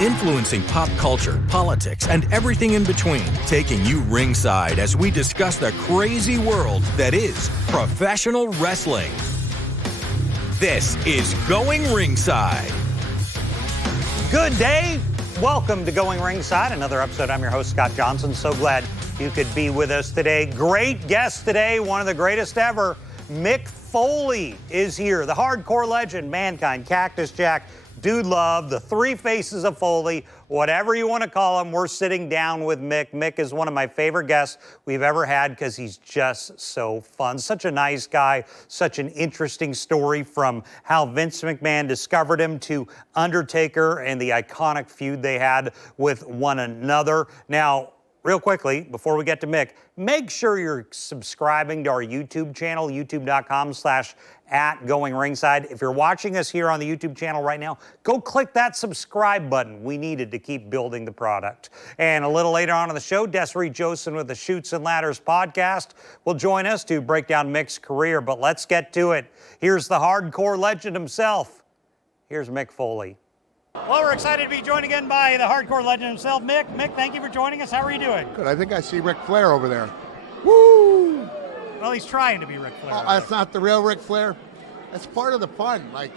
influencing pop culture, politics, and everything in between, taking you ringside as we discuss the crazy world that is professional wrestling. This is Going Ringside. Good day. Welcome to Going Ringside, another episode. I'm your host, Scott Johnson. So glad you could be with us today. Great guest today, one of the greatest ever. Mick Foley is here, the hardcore legend, Mankind, Cactus Jack, Dude Love, the three faces of Foley, whatever you want to call him. We're sitting down with Mick. Mick is one of my favorite guests we've ever had because he's just so fun. Such a nice guy, such an interesting story from how Vince McMahon discovered him to Undertaker and the iconic feud they had with one another. Now, real quickly, before we get to Mick, make sure you're subscribing to our YouTube channel, youtube.com/@GoingRingside. If you're watching us here on the YouTube channel right now, go click that subscribe button. We need it to keep building the product. And a little later on in the show, Desiree Joseph with the Chutes and Ladders podcast will join us to break down Mick's career. But let's get to it. Here's the hardcore legend himself. Here's Mick Foley. Well, we're excited to be joined again by the hardcore legend himself, Mick. Mick, thank you for joining us. How are you doing? Good. I think I see Ric Flair over there. Woo! Well, he's trying to be Ric Flair. Oh, that's not the real Ric Flair? That's part of the fun. Like,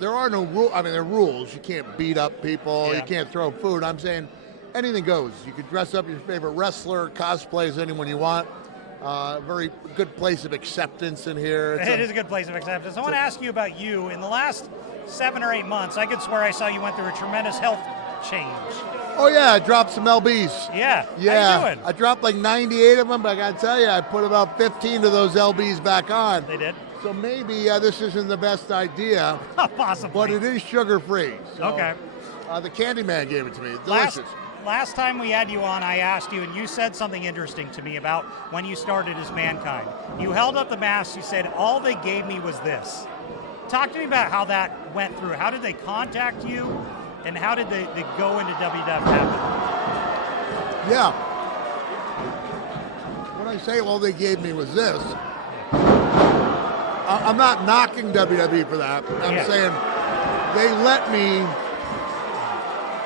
there are no rules. I mean, there are rules. You can't beat up people. Yeah. You can't throw food. I'm saying anything goes. You can dress up your favorite wrestler, cosplay as anyone you want. Very good place of acceptance in here. It is a good place of acceptance. I want to ask you about you. In the last 7 or 8 months, I could swear I saw you went through a tremendous health change. Oh, yeah, I dropped some LBs. Yeah. Yeah. How you doing? I dropped like 98 of them, but I got to tell you, I put about 15 of those LBs back on. They did? So maybe this isn't the best idea. Possibly. But it is sugar-free. So, okay. The Candyman gave it to me. Delicious. Last time we had you on, I asked you, and you said something interesting to me about when you started as Mankind. You held up the mask, you said, all they gave me was this. Talk to me about how that went through. How did they contact you, and how did they go into WWF happen? Yeah. When I say all they gave me was this, I'm not knocking WWE for that. I'm saying they let me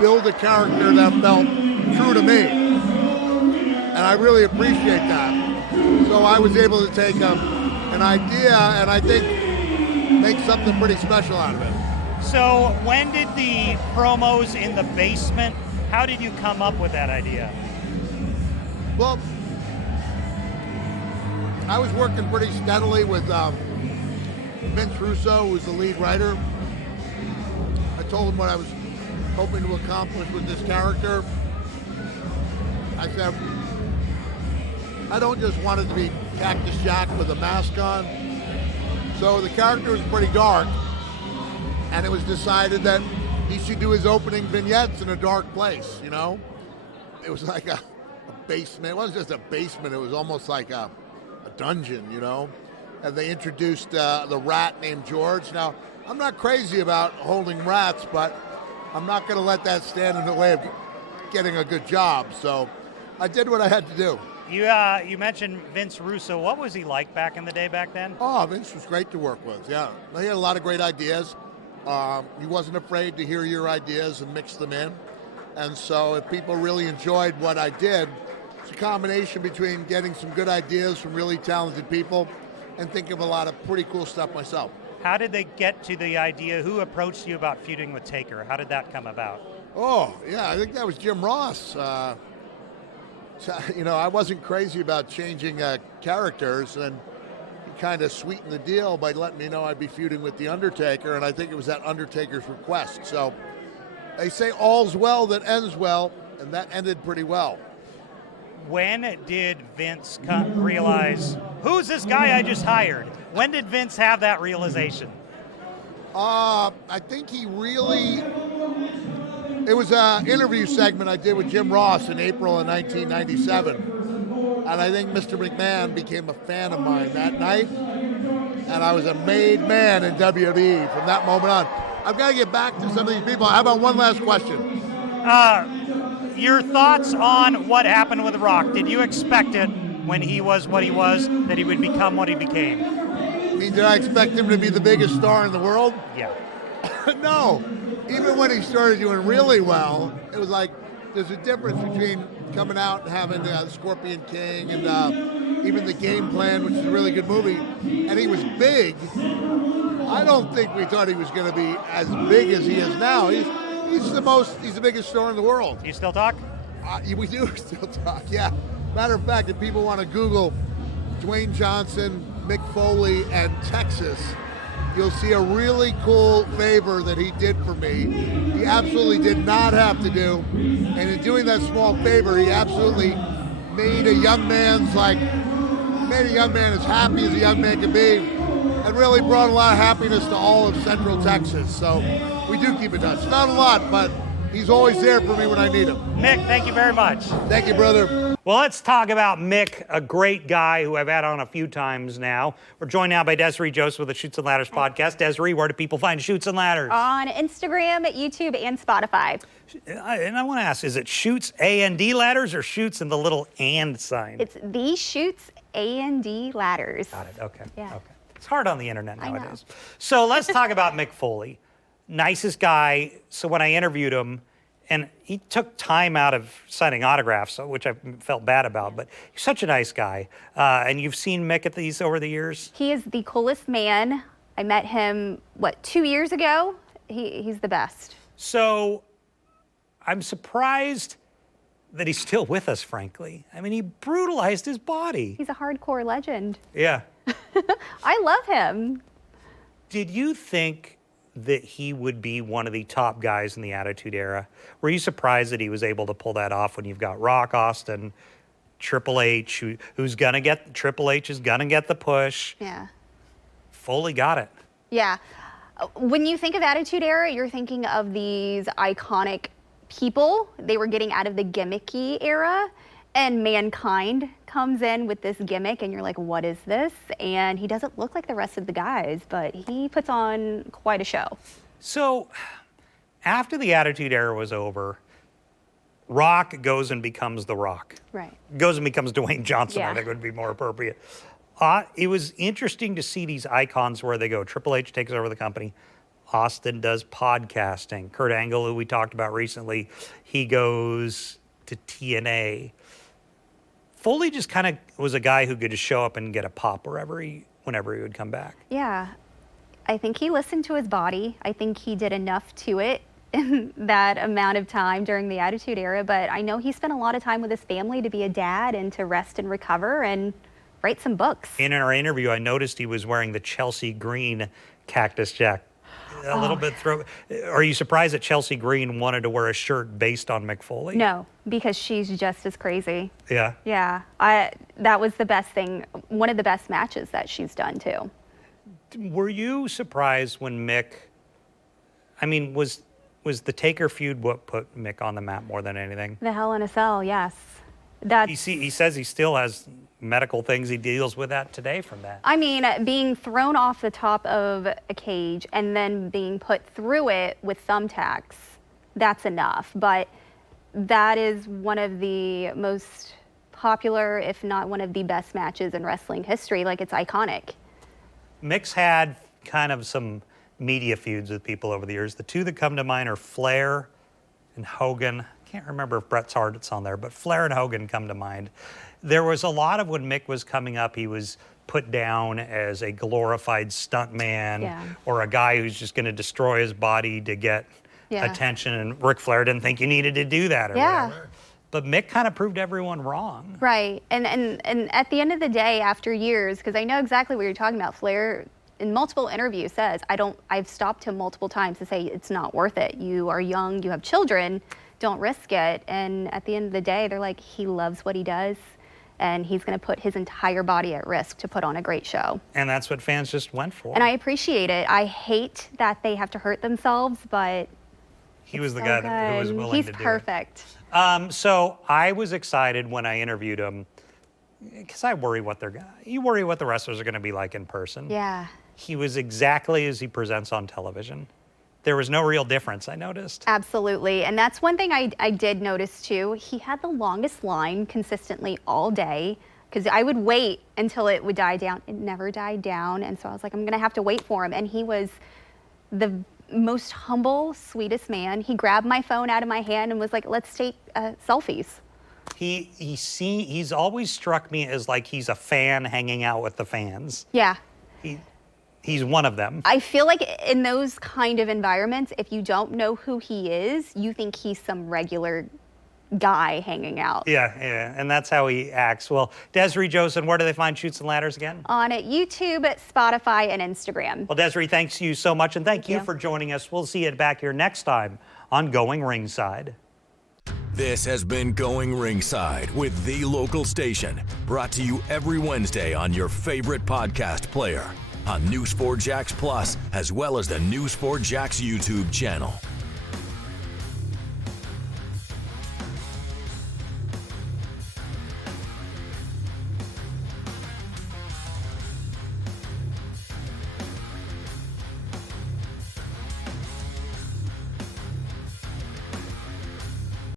build a character that felt true to me. And I really appreciate that. So I was able to take an idea and I think make something pretty special out of it. So when did the promos in the basement, how did you come up with that idea? Well, I was working pretty steadily with Vince Russo, who's the lead writer. I told him what I was hoping to accomplish with this character. I said, I don't just want it to be Cactus Jack with a mask on. So the character was pretty dark, and it was decided that he should do his opening vignettes in a dark place, you know? It was like a basement. It wasn't just a basement, it was almost like a dungeon, you know? And they introduced the rat named George. Now, I'm not crazy about holding rats, but I'm not going to let that stand in the way of getting a good job. So I did what I had to do. You mentioned Vince Russo. What was he like back in the day back then? Oh, Vince was great to work with, yeah. He had a lot of great ideas. He wasn't afraid to hear your ideas and mix them in. And so if people really enjoyed what I did, it's a combination between getting some good ideas from really talented people and thinking of a lot of pretty cool stuff myself. How did they get to the idea? Who approached you about feuding with Taker? How did that come about? Oh, yeah, I think that was Jim Ross. You know, I wasn't crazy about changing characters, and he kind of sweetened the deal by letting me know I'd be feuding with The Undertaker, and I think it was at Undertaker's request. So they say all's well that ends well, and that ended pretty well. When did Vince realize, who's this guy I just hired? When did Vince have that realization? I think he really... It was an interview segment I did with Jim Ross in April of 1997. And I think Mr. McMahon became a fan of mine that night. And I was a made man in WWE from that moment on. I've got to get back to some of these people. How about one last question? Your thoughts on what happened with Rock? Did you expect it when he was what he was, that he would become what he became? I mean, did I expect him to be the biggest star in the world? Yeah. No. even when he started doing really well, it was like there's a difference between coming out and having Scorpion King and even The Game Plan, which is a really good movie, and he was big. I don't think we thought he was going to be as big as he is now. He's the biggest star in the world. You still talk? We do still talk, yeah. Matter of fact, if people want to Google Dwayne Johnson, Mick Foley, and Texas, you'll see a really cool favor that he did for me. He absolutely did not have to do. And in doing that small favor, he absolutely made a young man as happy as a young man can be, and really brought a lot of happiness to all of Central Texas. So we do keep in touch. Not a lot, but he's always there for me when I need him. Mick, thank you very much. Thank you, brother. Well, let's talk about Mick, a great guy who I've had on a few times now. We're joined now by Desiree Joseph with the Shoots and Ladders podcast. Desiree, where do people find Shoots and Ladders? On Instagram, YouTube, and Spotify. And I want to ask, is it Shoots A&D Ladders or Shoots and the little and sign? It's the Shoots A&D Ladders. Got it, okay. Yeah. Okay. It's hard on the internet I know. nowadays. So let's talk about Mick Foley. Nicest guy. So when I interviewed him, and he took time out of signing autographs, which I felt bad about, but he's such a nice guy. And you've seen Mick at these over the years? He is the coolest man. I met him, 2 years ago? He's the best. So I'm surprised that he's still with us, frankly. I mean, he brutalized his body. He's a hardcore legend. Yeah. I love him. Did you think that he would be one of the top guys in the Attitude Era? Were you surprised that he was able to pull that off when you've got Rock, Austin, Triple H, who's gonna get, Triple H is gonna get the push. Yeah. Foley got it. Yeah. When you think of Attitude Era, you're thinking of these iconic people. They were getting out of the gimmicky era, and Mankind comes in with this gimmick, and you're like, what is this? And he doesn't look like the rest of the guys, but he puts on quite a show. So after the Attitude Era was over, Rock goes and becomes The Rock. Right. Goes and becomes Dwayne Johnson, Yeah. I think would be more appropriate. It was interesting to see these icons where they go. Triple H takes over the company. Austin does podcasting. Kurt Angle, who we talked about recently, he goes to TNA. Foley just kind of was a guy who could just show up and get a pop whenever he would come back. Yeah. I think he listened to his body. I think he did enough to it in that amount of time during the Attitude Era, but I know he spent a lot of time with his family to be a dad and to rest and recover and write some books. In our interview, I noticed he was wearing the Chelsea Green Cactus Jack. A little bit Are you surprised that Chelsea Green wanted to wear a shirt based on Mick Foley? No, because she's just as crazy. Yeah? Yeah. That was the best thing, one of the best matches that she's done too. Were you surprised when Mick, I mean, was the Taker feud what put Mick on the map more than anything? The Hell in a Cell, yes. He says he still has medical things he deals with today from that. I mean, being thrown off the top of a cage and then being put through it with thumbtacks, that's enough. But that is one of the most popular, if not one of the best matches in wrestling history. Like, it's iconic. Mick's had kind of some media feuds with people over the years. The two that come to mind are Flair and Hogan. Can't remember if Bret Hart's on there, but Flair and Hogan come to mind. There was a lot of when Mick was coming up, he was put down as a glorified stuntman or a guy who's just going to destroy his body to get attention. And Ric Flair didn't think you needed to do that or whatever. But Mick kind of proved everyone wrong. Right. And at the end of the day, after years, because I know exactly what you're talking about, Flair in multiple interviews says, I've stopped him multiple times to say it's not worth it. You are young, you have children, don't risk it. And at the end of the day, they're like, he loves what he does, and he's going to put his entire body at risk to put on a great show. And that's what fans just went for. And I appreciate it. I hate that they have to hurt themselves, but he was the guy who was willing to do it. He's perfect. So I was excited when I interviewed him because I worry you worry what the wrestlers are going to be like in person. Yeah. He was exactly as he presents on television. There was no real difference, I noticed. Absolutely. And that's one thing I did notice too. He had the longest line consistently all day, because I would wait until it would die down. It never died down. And so I was like, I'm going to have to wait for him. And he was most humble, sweetest man. He grabbed my phone out of my hand and was like, let's take selfies. He's always struck me as like he's a fan hanging out with the fans. Yeah. He's one of them. I feel like in those kind of environments, if you don't know who he is, you think he's some regular guy hanging out. Yeah, and that's how he acts. Well, Desiree Josen, where do they find Chutes and Ladders again? On YouTube, Spotify, and Instagram. Well, Desiree, thanks you so much, and thank you for joining us. We'll see you back here next time on Going Ringside. This has been Going Ringside with The Local Station, brought to you every Wednesday on your favorite podcast player, on News4JAX Plus, as well as the News4JAX YouTube channel.